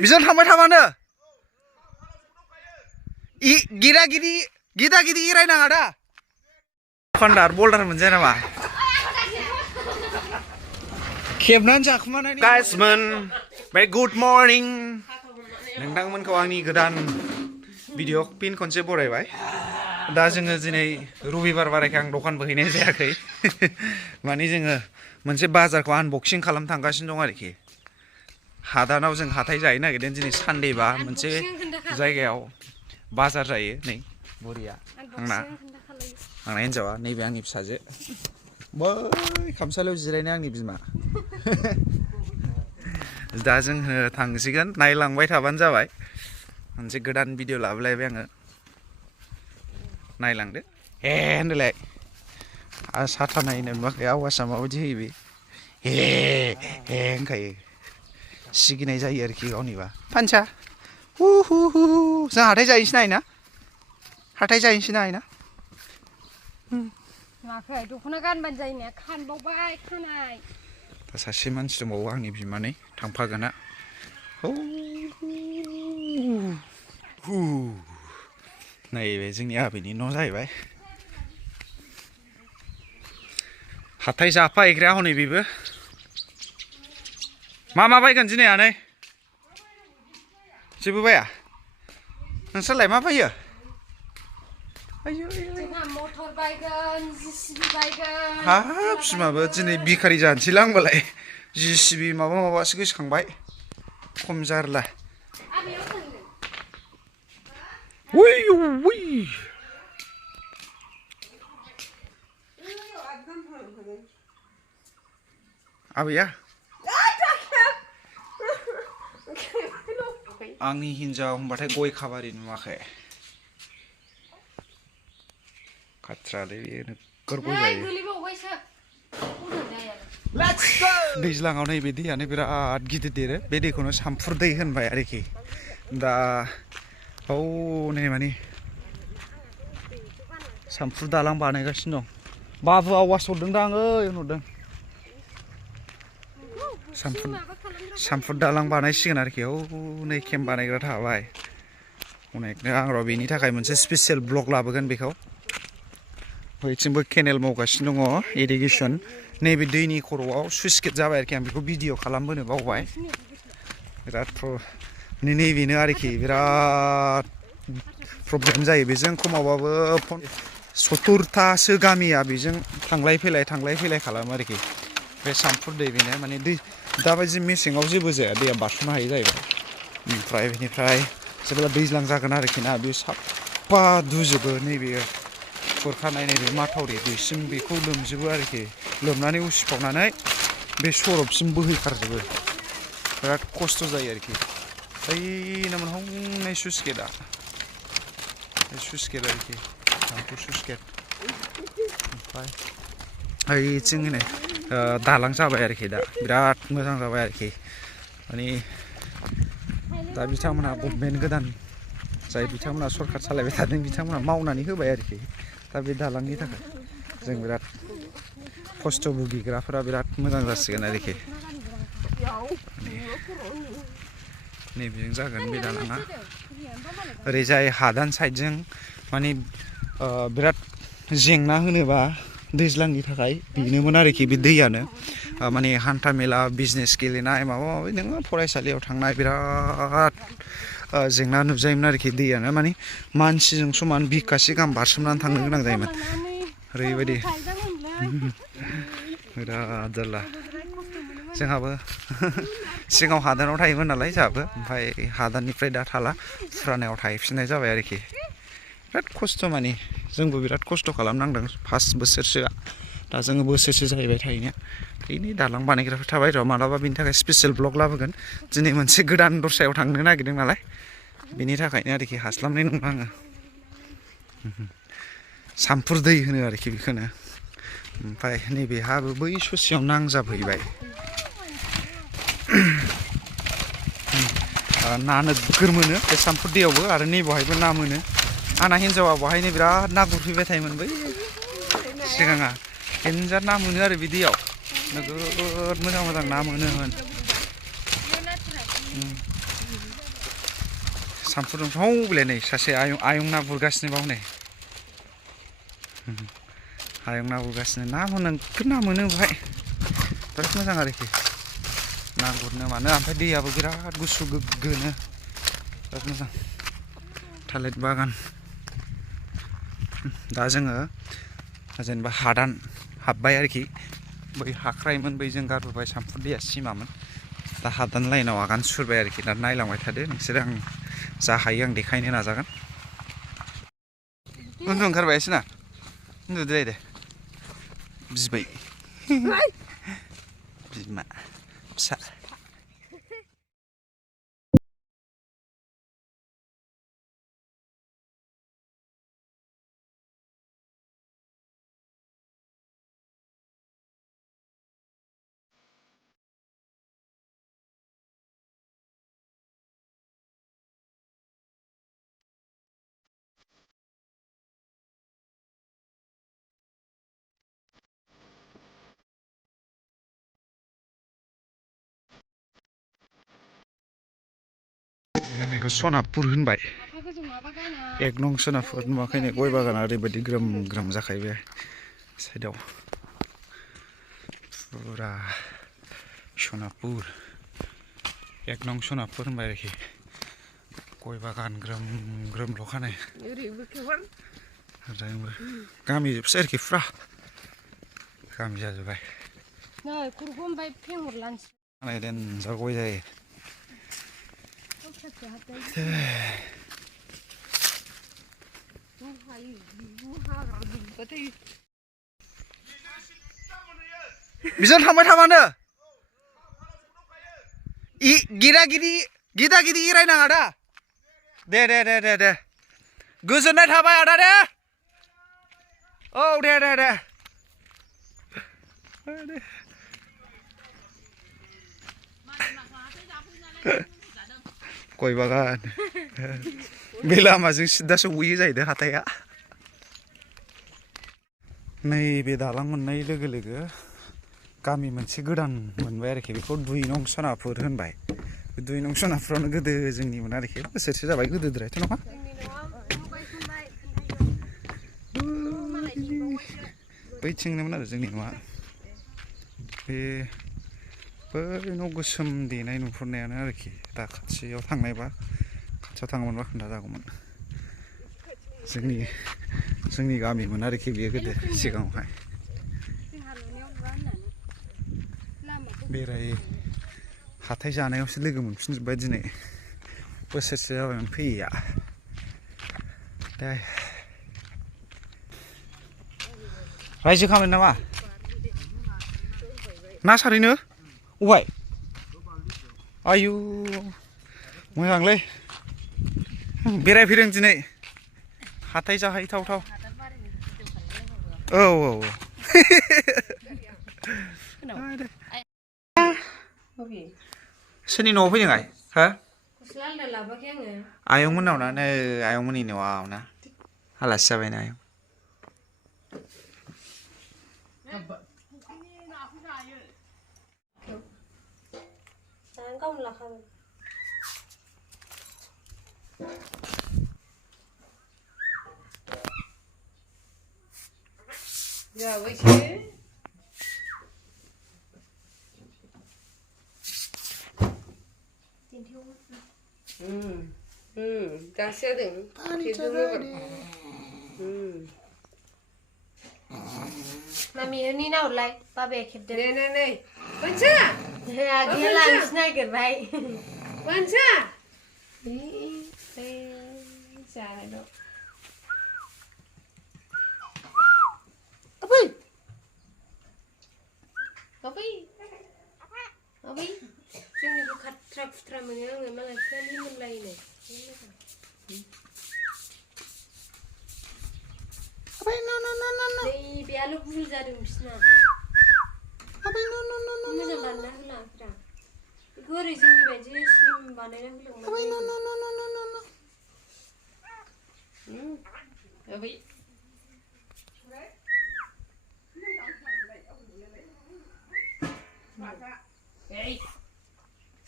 बिजों थांबाय थाबानो गिदा गिदि एरायनाङा दा दखानदार बल्डार मोनजाया नामा खेबनानै जाखुमानायनि गाइसमोन very good morning नोंथांमोनखौ आंनि गोदान भिडिअ फिन खनसे बरायबाय दा जोङो दिनै रबिबार बारायखाय आं दखानबो हैनाय जायाखै माने जोङो मोनसे बाजारखौ आनबक्सिं खालामनो थांगासिनो दं आरोखि हादानाव जों हाथाय जाहैनो नागिरदों दिनै सानडे बा मोनसे जायगायाव बाजार जायो नै बुरिया आंना हिनजावा नैबे आंनि फिसाजो बै खामसालियाव जिरायनाय आंनि बिमा दा जोङो थांसिगोन नायलांबाय थाबानो जाबाय मोनसे गोदान भिडिअ लाबोलायबाय आङो नायलांदो हे होनदोलाय साथा नायनो नुवाखै आवाजआ माबायदि होयो बे हे हे होनखायो सिगिनाय जायो आरोखि गावनिबा फानसा हु हु हु जों हाथाय जाहैनोसै नायना हाथाय जाहैनोसै नायना माखै दख'ना गानबानो जायो ने खानबावबाय खानाय दा सासे मानसि दंबावो आंनि बिमानै थांफागोना नैबे जोंनि आबैनि न' जाहैबाय हाथाय जाफाहैग्राया हनै बेबो मा बायगोन दिनै आनै जेबो बाया नोंसोरलाय मा बायो जोंहा मटर बायगोन जिसिबि बायगोन हाब बिमाबो दिनै बिखारि जानोसैलां होमबालाय जिसिबि माबासो गोसोखांबाय खम जारला आबैया आंनि हिन्जाव होनबाथाय गय खाबारि नुवाखै खाथ्रालै बेयो नोगोर गय जायो दैज्लाङाव नैबे दैयानो बिराद गिदिर देरो बे दैखौनो सामफुर दै होनबाय आरोखि दा नै माने सामफुर दालां बानायगासिनो दं बाबु आवाज हरदों दां ओइ होनहरदों सामफुर दालां बानायसिगोन आरोखि नै केम्प बानायग्रा थाबाय अनेकनो आं र' बेनि थाखाय मोनसे स्पेसियेल ब्लग लाबोगोन बेखौ बैथिंबो केनेल मावगासिनो दङ इरिगेसन नैबे दैनि खर'आव सुइस गेट जाबाय आरोखि आं बेखौ भिडिअ खालामबोनो बावबाय बिराद नैबेनो आरोखि बिराद प्रब्लेम जायो बेजों खमावबाबो 70थासो गामिया बेजों थांलाय फैलाय खालामो आरोखि बे सामफुर दै बेनो माने दै दाबायदि मेसेङाव जेबो जाया दैया बारस'नो हायो जाहैबाय ओमफ्राय बेनिफ्राय जेब्ला दैज्लां जागोन आरोखि ना बे साफा दुजोबो नैबे खुरखानाय नैबे माथावरि बेसिम बेखौ लोमजोबो आरोखि लोमनानै उसिफावनानै बे सरबसिम बोहैखारजोबो बिराद खस्थ' जायो आरोखि बैनो मोनहांनाय सुइस गेटआ बे सुइस गेट आरोखि सामफुर सुइस गेट ओमफ्राय ओइथिं नै दालां जाबाय आरोखि दा बिराद मोजां जाबाय आरोखि माने दा बिथांमोनहा गभर्नमेन्ट गोदान जाय बिथांमोना सरखार सालायबाय थादों बिथांमोना मावनानै होबाय आरोखि दा बे दालांनि थाखाय जों बिराद खस्थ' भुगिग्राफोरा बिराद मोजां जासिगोन आरोखि नैबेजों जागोन बे दालाङा ओरैजाय हादान साइडजों माने बिराद जेंना होनोबा दैज्लांनि थाखाय बेनोमोन आरोखि बे दैयानो माने हान्था मेला बिजनेस गेलेनाय माबा माबि नोङो फरायसालियाव थांनाय बिराद जेंना नुजायोमोन आरोखि दैयानो माने मानसिजों समान बिखासे गाहाम बारसोमनानै थांनो गोनां जायोमोन ओरैबायदि बिराद जारला जोंहाबो सिगाङाव हादानाव थायोमोन नालाय जोंहाबो ओमफ्राय हादाननिफ्राय दा थाला फुरानायाव थाहैफिननाय जाबाय आरोखि बिराद खस्थ' माने जोंबो बिराद खस्थ' खालामनांदों फार्स्ट बोसोरसोआ दा जोङो बोसोरसे जाहैबाय थाहैनाया बेनि दालां बानायग्राफोर थाबाय र' मालाबा बेनि थाखाय स्पेसियेल ब्लग लाबोगोन दिनै मोनसे गोदान दस्रायाव थांनो नागिरदों नालाय बेनि थाखायनो आरोखि हास्लाबनाय नङा आङो सामफुर दै होनो आरोखि बेखौनो ओमफ्राय नैबेहाबो बै ससेयाव नांजाबहैबाय ना नोगोर मोनो बे सामफुर दैयावबो आरो नैबेवहायबो ना मोनो आंना हिन्जावा बहायनो बिराद ना गुरफैबाय थायोमोन बै सिगाङा देन्जार ना मोनो आरो बे दैयाव नोगोद मोजां ना मोनोमोन सामफुरजों हौ बेलाय नै सासे आयं ना गुरगासिनो बाव नै आयं ना गुरगासिनो ना नोगोद ना मोनो बेवहाय बिराद मोजां आरोखि ना गुरनो मानो ओमफ्राय दैयाबो बिराद गुसु गोग्गोनो बिराद मोजां थालिर बागान दा जोङो जेनेबा हादान हाबबाय आरोखि बै हाख्रायमोन बै जों गारबोबाय सामफुर दैया सिमामोन दा हादान लाइनाव आगान सुरबाय आरोखि दा नायलांबाय थादो नोंसोरो आं जा हायो आं देखायनो नाजागोन उन्दु ओंखारबायसो ना उन्दुदो दे बिबै बिमा फिसा बेखौ सनापुर होनबाय एक नं सनापुर नुवाखैनो गय बागाना ओरैबायदि ग्रोम ग्रोम जाखायो साइडआव फुरा सनापुर एक नं सनापुर होनबाय आरोखि गय बागान ग्रोम ग्रोम ल'खानाय गामि जोबसै आरोखि फुरा गामि जाजोब्बाय नाय देनजार गय जायो बिजों थांबाय थाबानो गिदा गिदि एरायनाङा दा दे गोजोननाय थाबाय आदा दे औ दे गय बागान बे लामाजों सिदा सहैयो जाहैदों हाथाया नैबे दालां मोननाय लोगो लोगो गामि मोनसे गोदान मोनबाय आरोखि बेखौ 2 नं सनापुर होनबाय 2 नं सनापुरावनो गोदो जोंनिमोन आरोखि बोसोरसे जाबाय गोदोद्रायथ' नङा बैथिंनोमोन आरो जोंनि न'आ बे बै न' गोसोम देनाय नुहुरनायानो आरोखि दा खाथियाव थांनायबा खाथियाव थाङोमोनबा खोन्थाजागौमोन जोंनि गामिमोन आरोखि बेयो गोदो सिगाङावहाय बेराय हाथाय जानायावसो लोगो मोनफिनजोब्बाय दिनै बोसोरसे जाबायमोन फैयैया दे रायजो खामानि नामा ना सारैनो अबाय आयु मोजांलै बेरायफैदों दिनै हाथाय जाहैथावथाव औ सोरनि न'आव फैदों आइ हो आयंमोननाव ना नै आयंमोननि न'आव ना आलासि जाबायना आयं दासो जादों मामिनि नावलाय बाबाया खेबदों नै मोनसे आगेल लांसो नागिरबाय मोनसे जानायल' आबै जोंनिखौ खाथ्रा खुथ्रा मोनो आङो मालायफ्रा लिमोनलायोनो नै बे आलु बुल जादों बिसिना मोजां बानायना होलांफ्रा बेखौ ओरै जोंनि बायदि स्लिम बानायना होलांबाय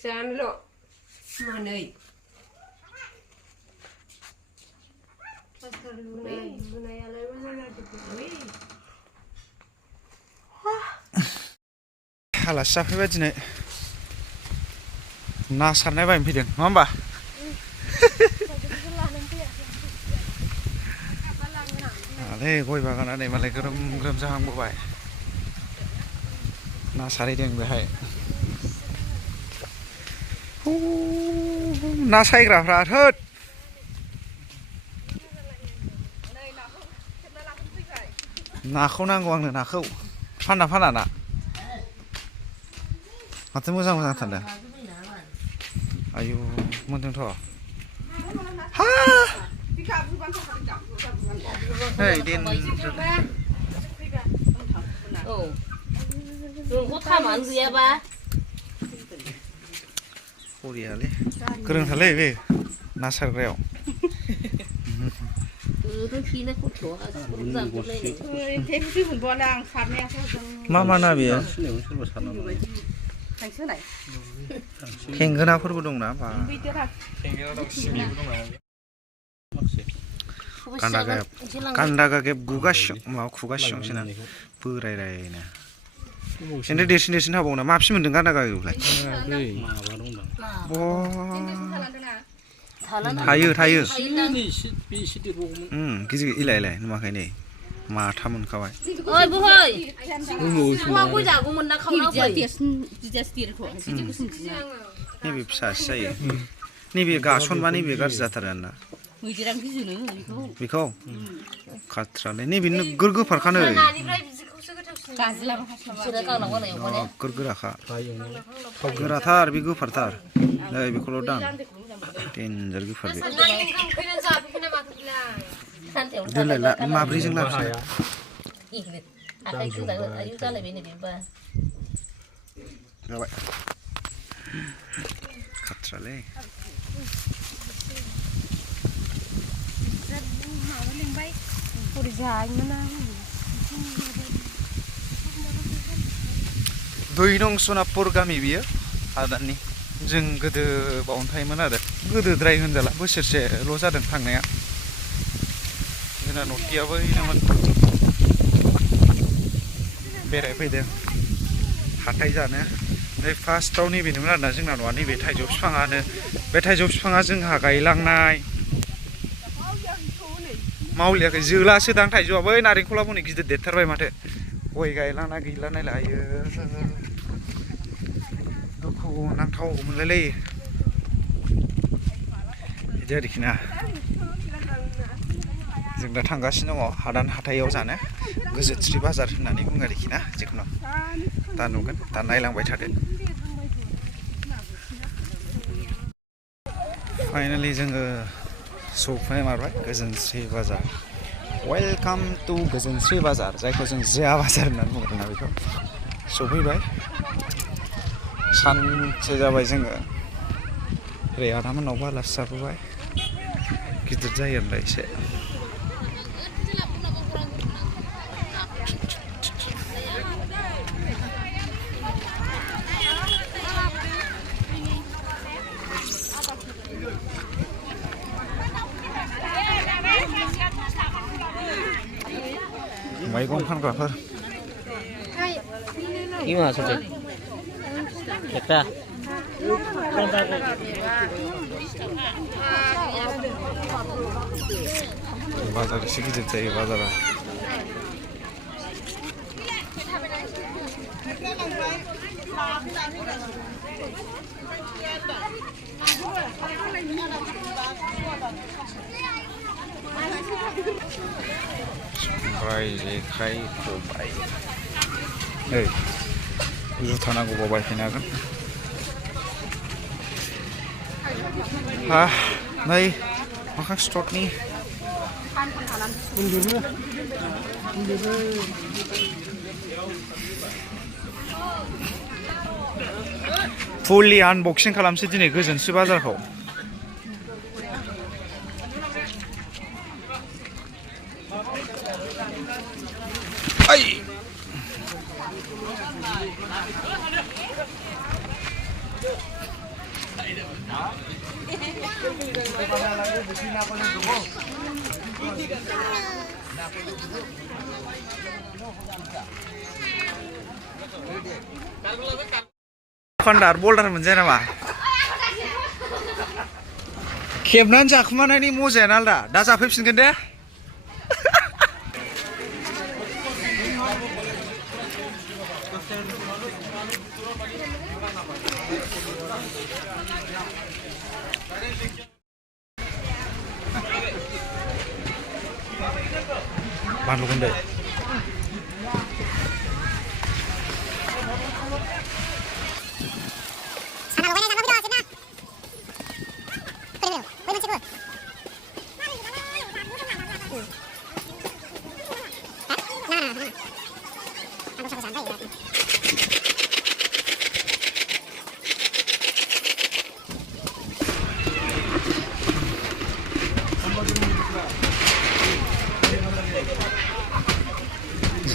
जानोल' मानै लुनायालाय मोजां जाजोबबाय आलासि जाफैबाय दिनै ना सारनाय बायनो फैदों नङा होमबा आलै गय बागाना नै मालाय ग्रोम ग्रोम जाहांबोबाय ना सारहैदों बेहाय ना सायग्राफ्रा थोद नाखौ नांगौ आंनो नाखौ फाना ना माथो मोजां थारनो आयु मोनदोंथ' हा नै दिन औ नोंखौ थामानो गैयाबा बरियालै गोरोंथारलै बे ना सारग्रायाव मा ना बेयो थेंगोनाफोरबो दंना बा गान्दा गागेब गुगासिं माबा खुगासिंसोना बोरायरायनो एसे देरसिन थाबावना माबेसे मोन्दों गान्दा गागेबलाय थायो गिदिर इलाय नुवाखै नै माथा मोनखाबाय नैबे फिसासो जायो नैबे गासनबा नैबे गाज्रि जाथारो आरोना बेखौ खाथ्रालै नैबे नोगोर गोफारखानो गोराखा गोराथार बे गोफारथार नै बेखौल' दां देन्जार गोफार बे दोनलायला माब्रैजों लाबोसै जाबाय खाथ्रालै दुइ नं सनापुर गामि बियो हादाननि जों गोदो बावनो थायोमोन आरो गोदोद्राय होनजाला बोसोरसेल' जादों थांनाया जोंना न'थियाबो हैनोमोन बेरायफैदों हाथाय जानो नै फार्स्टआव नैबेनोमोन आरोना जोंना न'आ नैबे थाइजौ बिफाङानो बे थाइजौ बिफाङा जोंहा गायलांनाय मावलियाखै जोलासो दां थाइजौआ बै नारेंखलाबो नै गिदिर देरथारबाय माथो गय गायलांना गैला नायला आयो दुखु नांथाव मोनलायलायो बिदि आरोखि ना जों दा थांगासिनो दङ हादान हाथायाव जानो गोजोनस्रि बाजार होननानै बुङो आरोखि ना जिखुनु दा नुगोन दा नायलांबाय थादो फाइनालि जोङो सफैमारबाय गोजोनस्रि बाजार वेलकाम टु गोजोनस्रि बाजार जायखौ जों जिया बाजार होननानै बुङो ना बेखौ सफैबाय सानसे जाबाय जोङो ओरै आदामोननावबो आलासि जाबोबाय गिदिर जायो होनलाय एसे मैगं फानग्राफोर बाजार एसे गिदिर जायो बाजारा संग्राय जेखाइ खबाइ नै जुथा नांगौबा बायफैनो हागोन नै माखा स्टकनि फुलि आनबक्सिं खालामसै दिनै गोजोनस्रि बाजारखौ दखानदार बल्डार मोनजाया नामा खेबनानै जाखुमानायनि मजायानो आलदा दा जाफैफिनगोन दे बानलु गुन्दै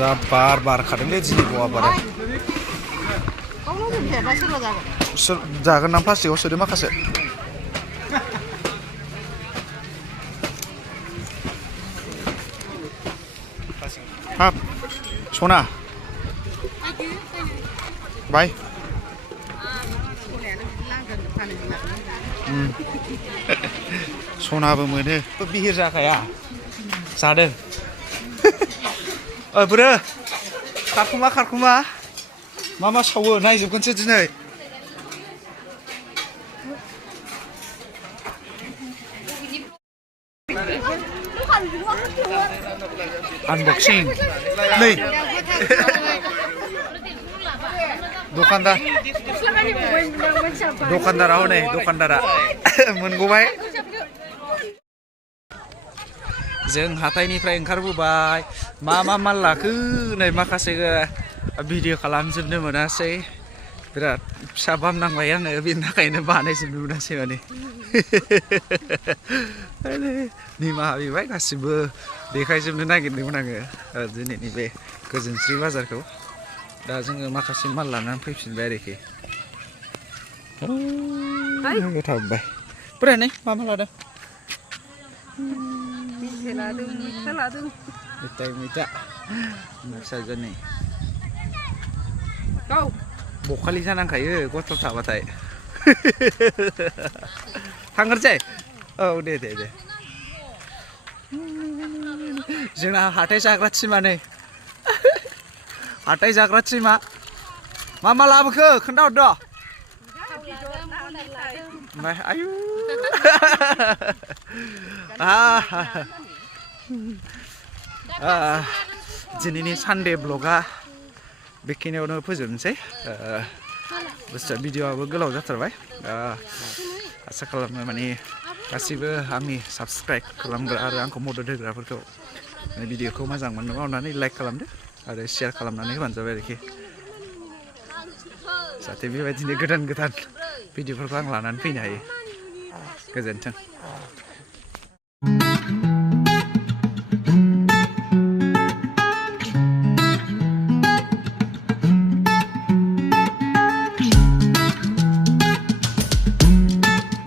जा बार खादोंलै दिनै गवा बारा जागोन नाम प्लास्टिकआव सोदो माखासे हाब सना बाय सनाबो मोनो बिहिर जाखाया जादों बुरो खारखुमा मा सावो नायजोबगोनसो दिनै आनबक्सिं नै दखानदारा हनै दखानदारा मोनगबाय जों हाथाइनिफ्राय ओंखारबोबाय मा माल लाखो नै माखासे भिडिअ खालामजोबनो मोनासै बिराद फिसा बाम नांबाय आङो बेनि थाखायनो बानायजोबनो मोनासै माने निमाहा बिबाय गासिबो देखायजोबनो नागिरदोंमोन आङो दिनैनि बे गोजोनस्रि बाजारखौ दा जोङो माखासे माल लानानै फैफिनबाय आरोखि गोथाव मोनबाय बोरायनाय मा लादों मैथा फिसाजोनि बखालि जानांखायो गथ' थाबाथाय थांग्रोसै औ दे जोंना हाथाय जाग्रा टिमा नै हाथाय जाग्रा टिमा मा लाबोखो खोन्थाहरद' ओमफ्राय आयु दिनैनि सानडे ब्लगा बेखिनियावनो फोजोबनोसै बुस्थुआ भिडिअ'आबो गोलाव जाथारबाय आसा खालामो माने गासिबो आंनि साबस्क्राइब खालामग्रा आरो आंखौ मदद होग्राफोरखौ भिडिअ'खौ मोजां मोनोबा अननानै लाइक खालामदो आरो शेयार खालामनानै होबानो जाबाय आरोखि जाहाथे बेबायदिनो गोदान भिडिअ'फोरखौ आं लानानै फैनो हायो गोजोन्थों